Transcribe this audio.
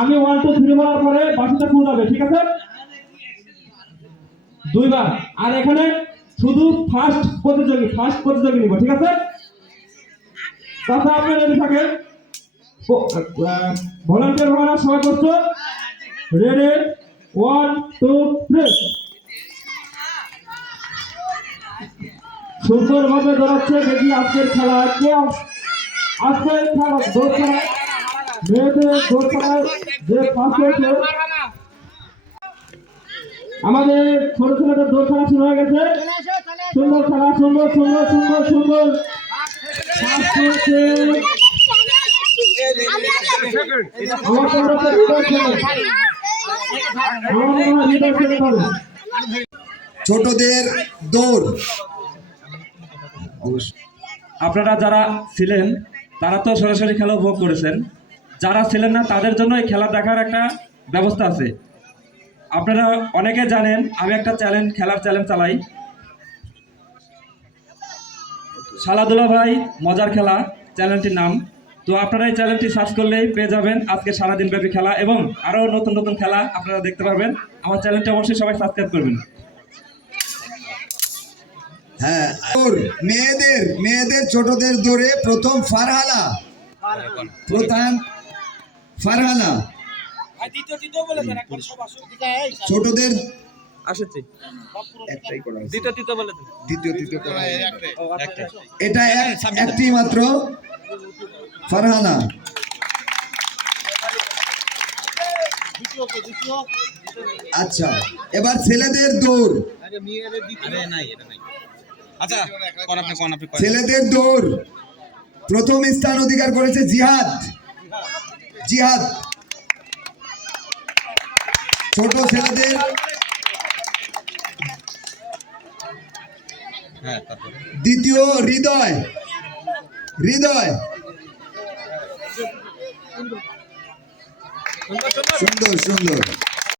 আমি 1 2 3 বলার পরে বাসিটা ফুল যাবে, ঠিক আছে? দুইবার। আর এখানে শুধু ফার্স্ট প্রতিযোগী নিব, ঠিক আছে? তাছাড়া আপনি রেডি থাকেন, ভলান্টিয়ার ভাড়া সবাই করছো, রেডি 1 2 3। সুন্দরভাবে দৌড়াচ্ছে। দেখি আজকের খেলা আজকের খেলা দৌড় খেলায় মেয়েদের দৌড় খেলায় যে ফার্স্ট হয়েছে, আমাদের ছোট ছেলেদের দৌড় খেলা শুরু হয়ে গেছে। সুন্দর খেলা, সুন্দর সুন্দর সুন্দর সুন্দর ছোটদের দৌড়। আপনারা যারা ছিলেন তারা তো সরাসরি খেলা উপভোগ করেছেন, যারা ছিলেন না তাদের জন্য এই খেলা দেখার একটা ব্যবস্থা আছে। আপনারা অনেকে জানেন আমি একটা খেলার চ্যালেঞ্জ চালাই, শালাদুলা ভাই মজার খেলা চ্যানেলটির নাম। তো আপনারা এই চ্যানেলটি সার্চ করলেই পেয়ে যাবেন আজকে সারাদিন ব্যাপী খেলা এবং আরও নতুন নতুন খেলা আপনারা দেখতে পারবেন। আমার চ্যানেলটি অবশ্যই সবাই সাবস্ক্রাইব করবেন। হ্যাঁ, মেয়েদের ছোটদের দৌড়ে প্রথম ফারহানা ছোটদের এটা একটি মাত্র ফারহানা। আচ্ছা, এবার ছেলেদের দৌড়। ছেলেদের দৌড় প্রথম স্থান অধিকার করেছে জিহাদ। ছোট ছেলেদের দ্বিতীয় হৃদয়। সুন্দর সুন্দর।